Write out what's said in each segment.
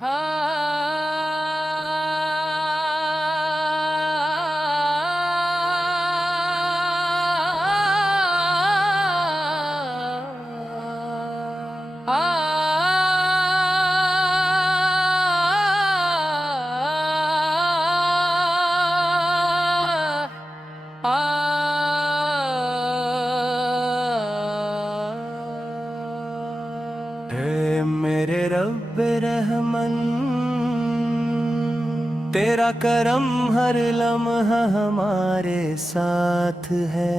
اے میرے رب رحمن، تیرا کرم ہر لمحہ ہمارے ساتھ ہے،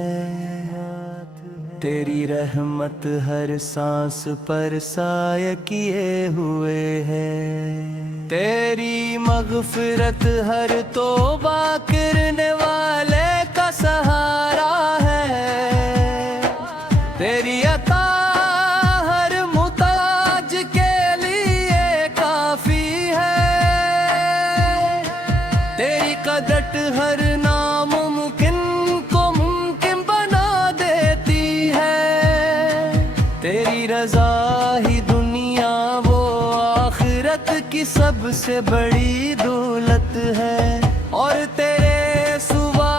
تیری رحمت ہر سانس پر سایہ کیے ہوئے ہے، تیری مغفرت ہر توبہ کرنے والے کا سہارا ہے، تیری عطا ہر محتاج کے لیے کافی ہے، تیری قدرت ہر ناممکن کو ممکن بنا دیتی ہے، تیری رضا ہی دنیا و آخرت کی سب سے بڑی دولت ہے، اور تیرے سوا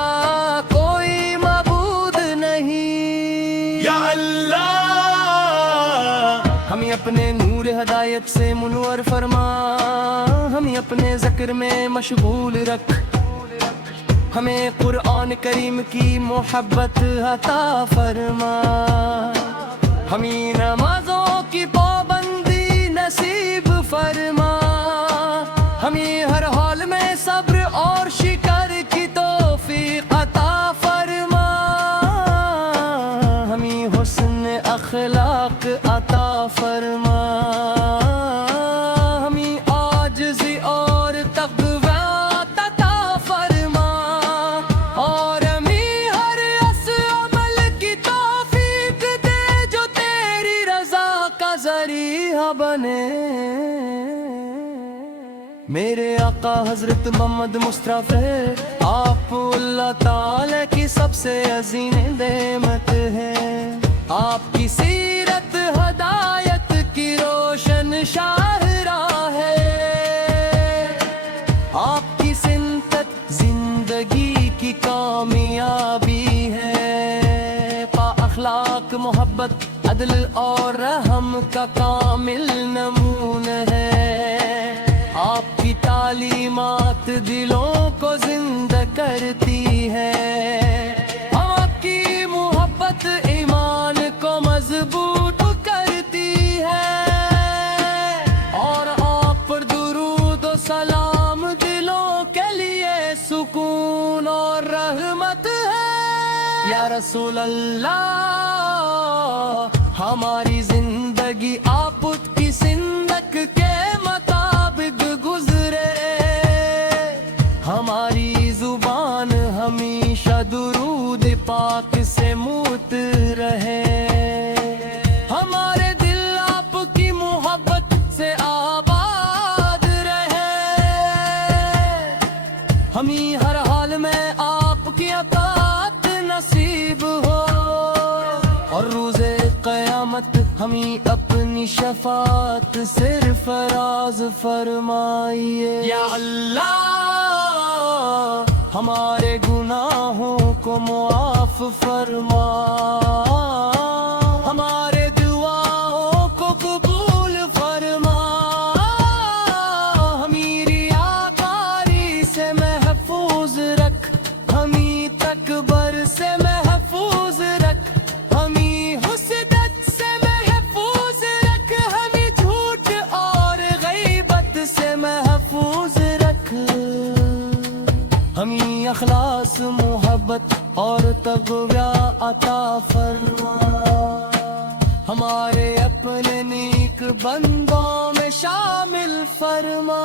کوئی معبود نہیں یا اللہ۔ ہمیں اپنے نور ہدایت سے منور فرما، ہمیں اپنے ذکر میں مشغول رکھ، ہمیں قرآن کریم کی محبت عطا فرما، ہمیں نمازوں کی پابندی نصیب فرما، ہمیں ہر حال میں صبر اور شکر کی توفیق عطا فرما، ہمیں حسن اخلاق عطا فرما، ہمیں عاجزی اور تقوی عطا فرما، اور ہمیں ہر ایسے عمل کی توفیق دے جو تیری رضا کا ذریعہ بنے۔ میرے آقا حضرت محمد مصطفی آپ اللہ تعالی کی سب سے عظیم نعمت ہے، آپ کی سیرت ہدایت کی روشن شاہراہ ہے، آپ کی سنت زندگی کی کامیابی ہے، با اخلاق محبت عدل اور رحم کا کامل نمونہ ہے، آپ کی تعلیمات دلوں کو زندہ کرتی ہے، آپ کی محبت ایمان کو مضبوط کرتی ہے، اور آپ پر درود و سلام دلوں کے لیے سکون اور رحمت ہے۔ یا رسول اللہ، ہماری زندگی آپ کی سنت کے مطابق گزرے، ہماری زبان ہمیشہ درود پاک سے موت رہے، ہمارے دل آپ کی محبت سے آباد رہے، ہمیں ہر حال میں آپ کی اطاعت نصیب ہو، اور روز قیامت ہمیں اپنی شفاعت سرفراز فرمائیے یا اللہ۔ ہمارے گناہوں کو معاف فرما، ہمارے دعاؤں کو قبول فرما، ہمیں ریاکاری سے محفوظ رکھ، ہمیں تکبر سے محفوظ رکھ، ہمیں حسد سے محفوظ رکھ، ہمیں جھوٹ اور غیبت سے محفوظ رکھ، ہمیں اخلاص محبت اور تقوی عطا فرما، ہمارے اپنے نیک بندوں میں شامل فرما۔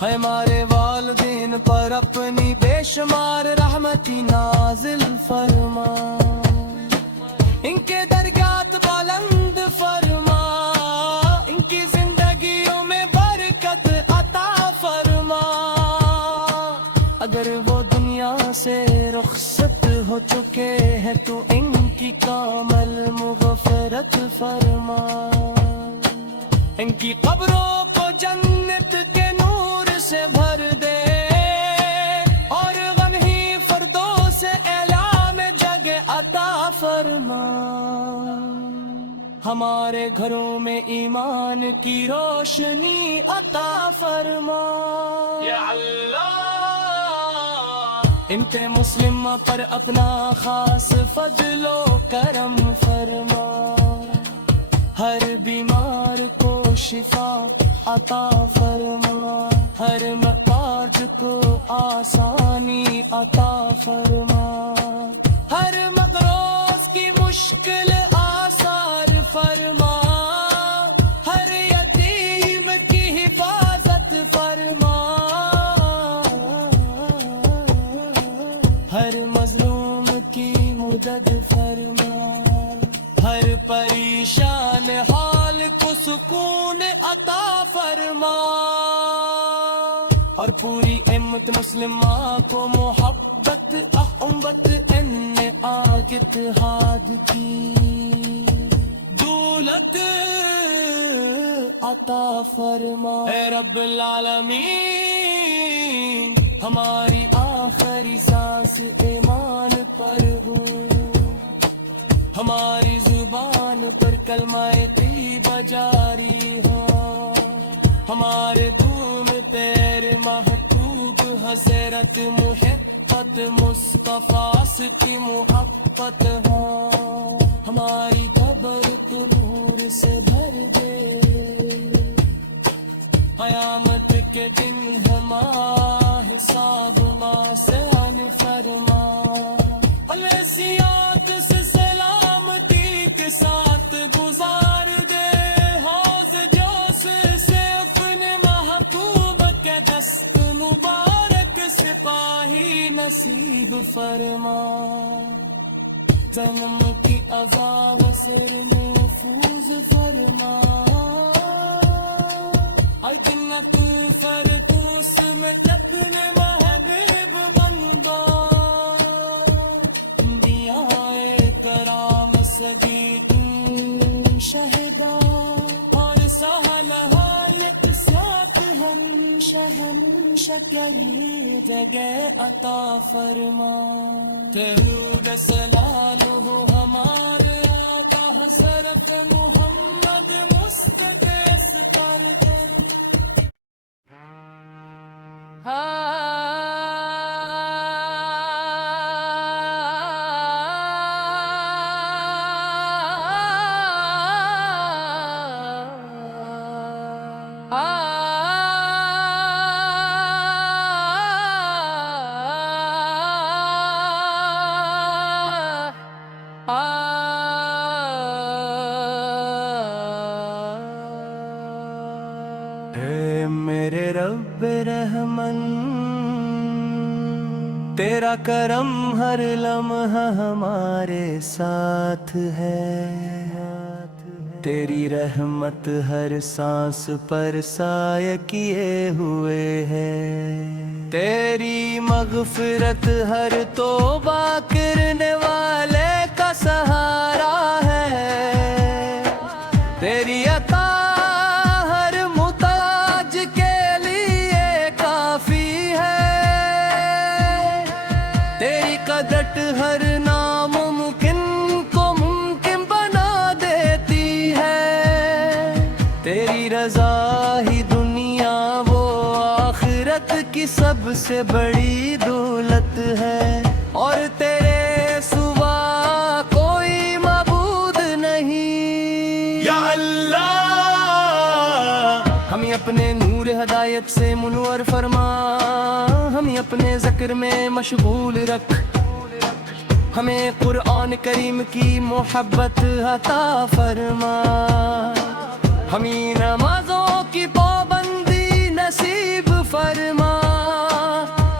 ہمارے والدین پر اپنی بے شمار رحمتی نازل فرما، ان کے درجات بلند فرما، ان کی زندگیوں میں برکت عطا فرما، ہو چکے ہیں تو ان کی کامل مغفرت فرما، ان کی قبروں کو جنت کے نور سے بھر دے، اور غم ہی فردوس اعلیٰ میں جگہ عطا فرما، ہمارے گھروں میں ایمان کی روشنی عطا فرما یا اللہ، ان پہ مسلم پر اپنا خاص فضل و کرم فرما، ہر بیمار کو شفا عطا فرما، ہر محتاج کو آسانی عطا فرما، ہر مقروض کی مشکل آسان فرما، ہر یتیم کی حفاظت فرما، ہر مظلوم کی مدد فرما، ہر پریشان حال کو سکون عطا فرما، اور پوری امت مسلمہ کو محبت احبت ان آگ اتحاد کی دولت عطا فرما، اے رب العالمین ہماری آخری سانس ایمان پر ہو، ہماری زبان پر کلمہ طیبہ جاری ہو، ہمارے دھوم تیر محبوب حضرت محبت مصطفیٰ کی محبت ہو، ہماری قبر کو نور سے بھر دے، قیامت کے دن ہمارا حساب آسان فرما، الوسیات سے سلامتی کے ساتھ گزار دے، حوض جوش سے اپنے محبوب کے دست مبارک سپاہی نصیب فرما، جنم کی عذاب سر محفوظ فرما، جنت فردوس میں اپنے محبوب بندہ، انبیاء کرام صدیق شہدا، اور سہل حالت ساتھ ہمیشہ کری جگہ عطا فرما، تہور سلالہ ہمارے آقا حضرت محمد مصطفی پر کر اے میرے رب رحمن، تیرا کرم ہر لمحہ ہمارے ساتھ ہے، تیری رحمت ہر سانس پر سایہ کیے ہوئے ہے، تیری مغفرت ہر توبہ کرنے والے کا سہارا ہے، تیری عطا ہر محتاج کے لیے کافی ہے، تیری قدرت ہر ناممکن کو ممکن بنا دیتی ہے، تیری رضا ہی دنیا و آخرت کی سب سے بڑی دولت ہے، اور تیرے سوا کوئی معبود نہیں یا اللہ، ہمیں اپنے نور ہدایت سے منور فرما، ہمیں اپنے ذکر میں مشغول رکھ، ہمیں قرآن کریم کی محبت عطا فرما، ہمیں نمازوں کی پابندی نصیب فرما،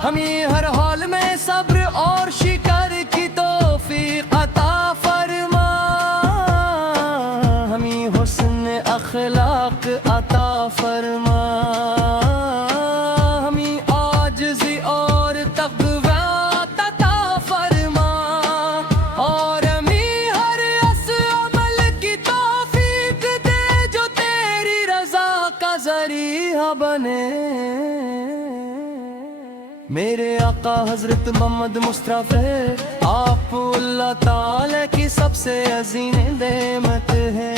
ہمیں ہر حال میں صبر اور شکر کی توفیق عطا فرما، ہمیں حسن اخلاق عطا فرما، ہمیں عاجزی اور تقوی عطا فرما، مریحا بنے میرے آقا حضرت محمد مصطفی آپ اللہ تعالی کی سب سے عظیم نعمت ہے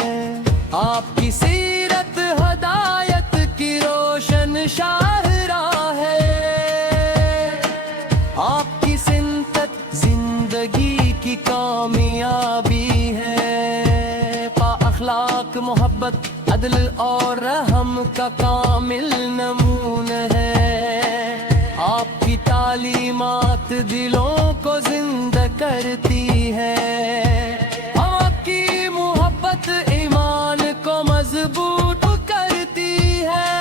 آپ کی سیرت ہدایت کی روشن شاہراہ ہے آپ کی سنت زندگی کی کامیابی ہے پا اخلاق محبت عدل اور رحم کا کامل نمونہ ہے آپ کی تعلیمات دلوں کو زندہ کرتی ہے آپ کی محبت ایمان کو مضبوط کرتی ہے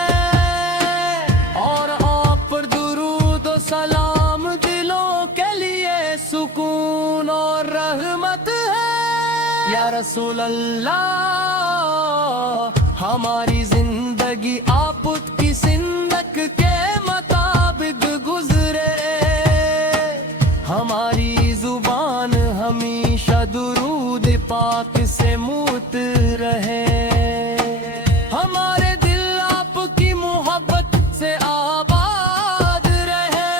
اور آپ پر درود و سلام دلوں کے لیے سکون اور رحمت ہے یا رسول اللہ ہماری زندگی آپ کی سنت کے مطابق گزرے ہماری زبان ہمیشہ درود پاک سے موت رہے ہمارے دل آپ کی محبت سے آباد رہے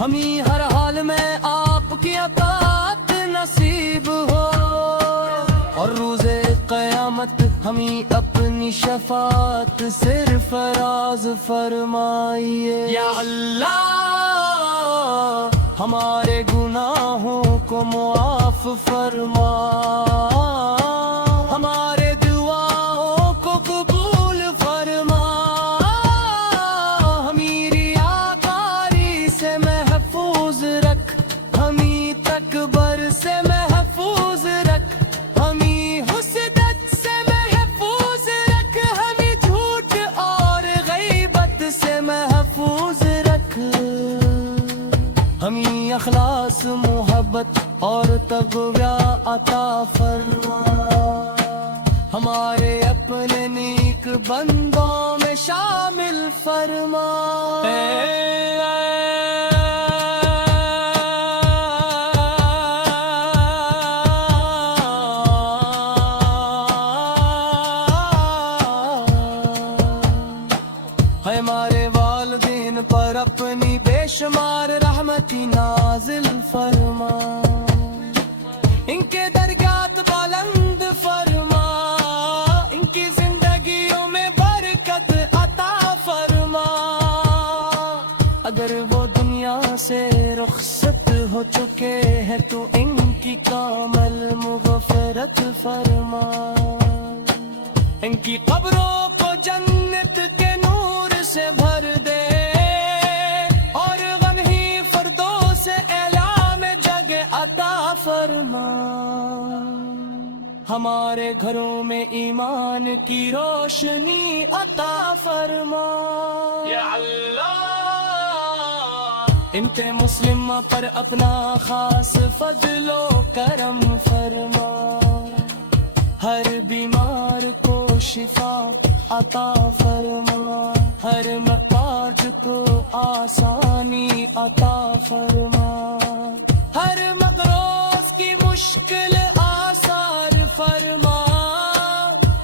ہمیں ہر حال میں آپ کی اطاعت نصیب ہو اور روز قیامت ہمیں اپنی شفاعت صرف راز فرمائیے یا اللہ ہمارے گناہوں کو معاف فرما ہمارے دعاؤں کو قبول فرما ہمیں ریاکاری سے محفوظ رکھ ہمیں تکبر سے محفوظ رکھ ہمیں حسد سے محفوظ رکھ ہمیں جھوٹ اور غیبت سے محفوظ رکھ ہمیں اخلاص محبت اور تقوی عطا فرما ہمارے اپنے نیک بندوں میں شامل فرما ہمارے والدین پر اپنی بے شمار رحمتی نازل فرما ان کے درجات بلند فرما ان کی زندگیوں میں برکت عطا فرما اگر وہ دنیا سے رخصت ہو چکے ہیں تو ان کی کامل مغفرت فرما ان کی قبروں کو جنت کے نور سے بھر دے اور غنی فردوں سے اعلان جگہ عطا فرما ہمارے گھروں میں ایمان کی روشنی عطا فرما یا اللہ انت مسلم پر اپنا خاص فضل و کرم فرما ہر بیمار کو شفا عطا فرما ہر محتاج کو آسانی عطا فرما ہر مقروض کی مشکل آسان فرما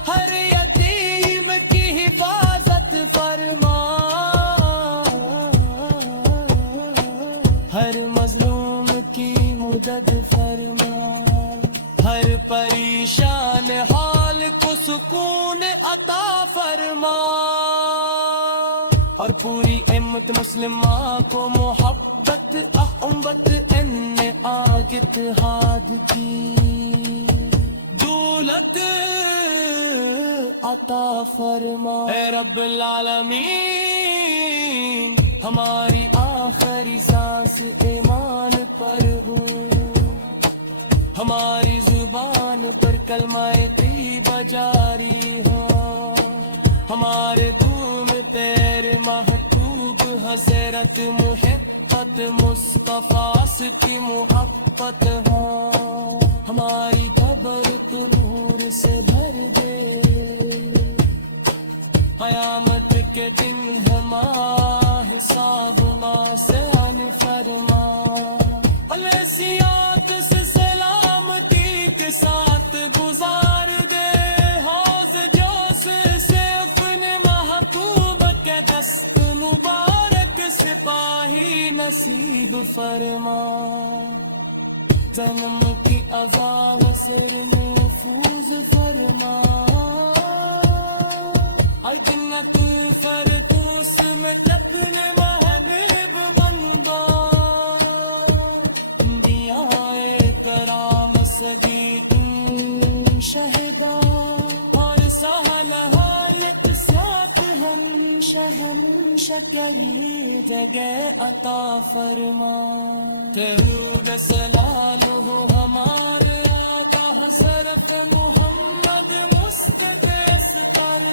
ہر یتیم کی حفاظت فرما ہر مظلوم کی مدد فرما ہر پریشان حال کو سکون عطا فرما اور پوری امت مسلمہ کو محبت احبت ان آگ اتحاد کی دولت عطا فرما اے رب العالمین ہماری آخری سانس ایمان پر ہو ہماری زبان پر کلمہ طیبہ جاری ہو ہمارے دھوم تیر محبوب حضرت محبت مصطفیٰ کی محبت ہو ہماری قبر کو نور سے بھر دے قیامت کے دن ہمارا حساب آسان فرما السیات سے سلامتی کے ساتھ گزار دے حوض جوش سے نصیب فرما جنم کی عذاب سر محفوظ فرما جنت فردوس میں اپنے محبوب بندہ دیا کرام صدیق شہدا اور سہل حالت ساتھ ہمیشہ کری جگہ عطا فرما درود سلالہ ہمارے آقا حضرت محمد مصطفی پر